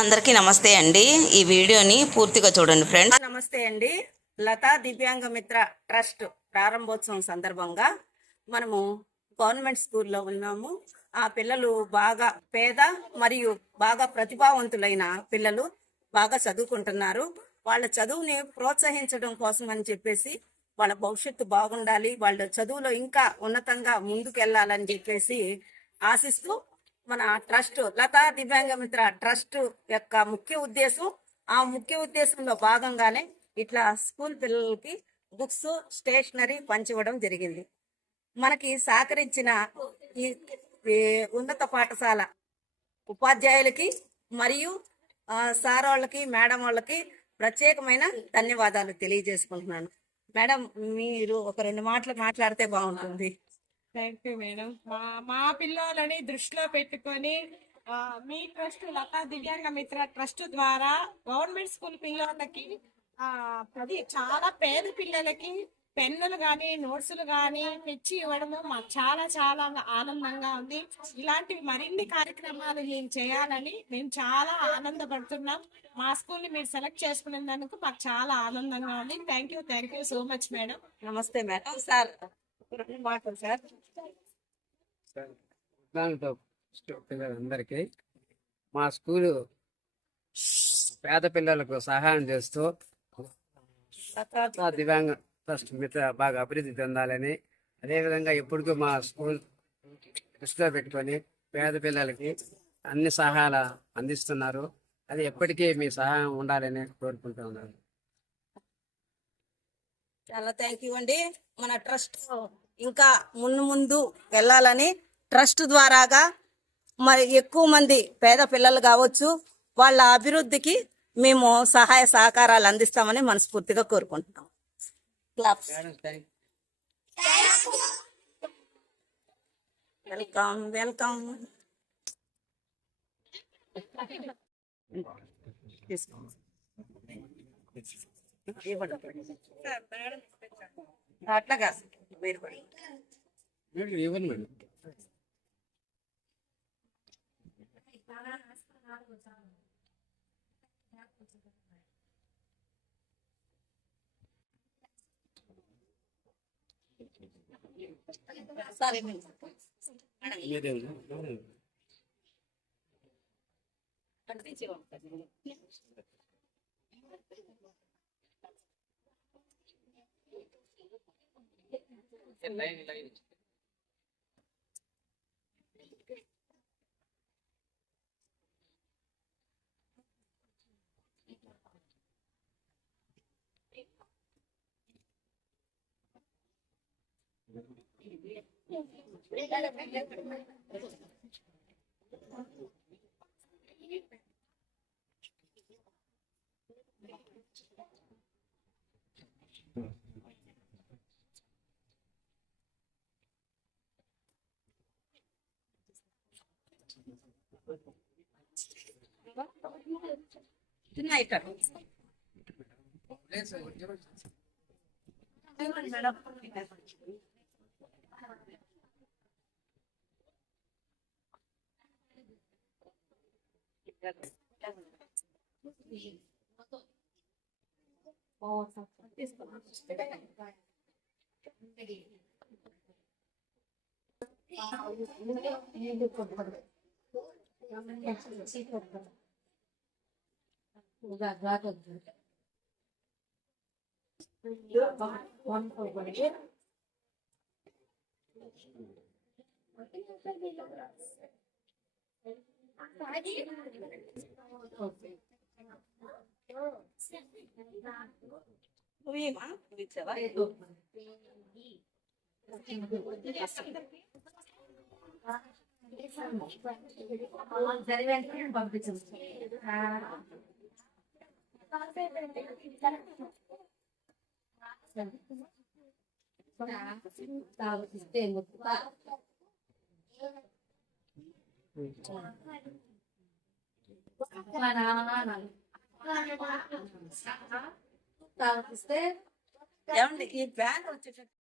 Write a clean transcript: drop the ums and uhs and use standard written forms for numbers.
అందరికీ నమస్తే అండి. ఈ వీడియోని పూర్తిగా చూడండి ఫ్రెండ్స్. నమస్తే అండి. లతా దివ్యాంగ మిత్ర ట్రస్ట్ ప్రారంభోత్సవం సందర్భంగా మనము గవర్నమెంట్ స్కూల్లో ఉన్నాము. ఆ పిల్లలు బాగా పేద మరియు బాగా ప్రతిభావంతులైన పిల్లలు బాగా చదువుకుంటున్నారు. వాళ్ళ చదువుని ప్రోత్సహించడం కోసం అని చెప్పేసి వాళ్ళ భవిష్యత్తు బాగుండాలి, వాళ్ళ చదువులో ఇంకా ఉన్నతంగా ముందుకెళ్లాలని చెప్పేసి ఆశిస్తూ మన ట్రస్ట్ లతా దివ్యాంగ మిత్ర ట్రస్ట్ యొక్క ముఖ్య ఉద్దేశం, ఆ ముఖ్య ఉద్దేశంలో భాగంగానే ఇట్లా స్కూల్ పిల్లలకి బుక్స్ స్టేషనరీ పంచివ్వడం జరిగింది. మనకి సహకరించిన ఈ ఉన్నత పాఠశాల ఉపాధ్యాయులకి మరియు సార్ వాళ్ళకి మేడం వాళ్ళకి ప్రత్యేకమైన ధన్యవాదాలు తెలియజేసుకుంటున్నాను. మేడం, మీరు ఒక 2 మాటలు మాట్లాడితే బాగుంటుంది. Thank you madam. మా పిల్లలని దృష్టిలో పెట్టుకొని మీ ట్రస్ట్ లతా దివ్యాంగ మిత్ర ట్రస్ట్ ద్వారా గవర్నమెంట్ స్కూల్ పిల్లలకి చాలా పేద పిల్లలకి పెన్నులు కానీ నోట్సులు కానీ తెచ్చి ఇవ్వడము మాకు చాలా చాలా ఆనందంగా ఉంది. ఇలాంటివి మరిన్ని కార్యక్రమాలు మేము చేయాలని మేము చాలా ఆనందపడుతున్నాం. మా స్కూల్ని మీరు సెలెక్ట్ చేసుకునేందుకు మాకు చాలా ఆనందంగా ఉంది. Thank you so much madam. నమస్తే మేడం. సార్ మాటలు సార్. పిల్లలందరికీ మా స్కూలు పేద పిల్లలకు సహాయం చేస్తూ దివ్యాంగ ట్రస్ట్ మిత్ర బాగా అభివృద్ధి చెందాలని, అదేవిధంగా ఎప్పటికీ మా స్కూల్ దృష్టిలో పెట్టుకొని పేద పిల్లలకి అన్ని సహాయాలు అందిస్తున్నారు. అది ఎప్పటికీ మీ సహాయం ఉండాలని కోరుకుంటూ ఉన్నారు. చాలా థ్యాంక్ యూ అండి. మన ట్రస్ట్ ఇంకా ముందు వెళ్ళాలని ట్రస్ట్ ద్వారాగా మరి ఎక్కువ మంది పేద పిల్లలు కావచ్చు, వాళ్ళ అభివృద్ధికి మేము సహాయ సహకారాలు అందిస్తామని మనస్ఫూర్తిగా కోరుకుంటున్నాం. Welcome welcome. అట్లాగా సరే మేడం. ఏమండి ఈ బ్యాగ్ వచ్చేటట్టు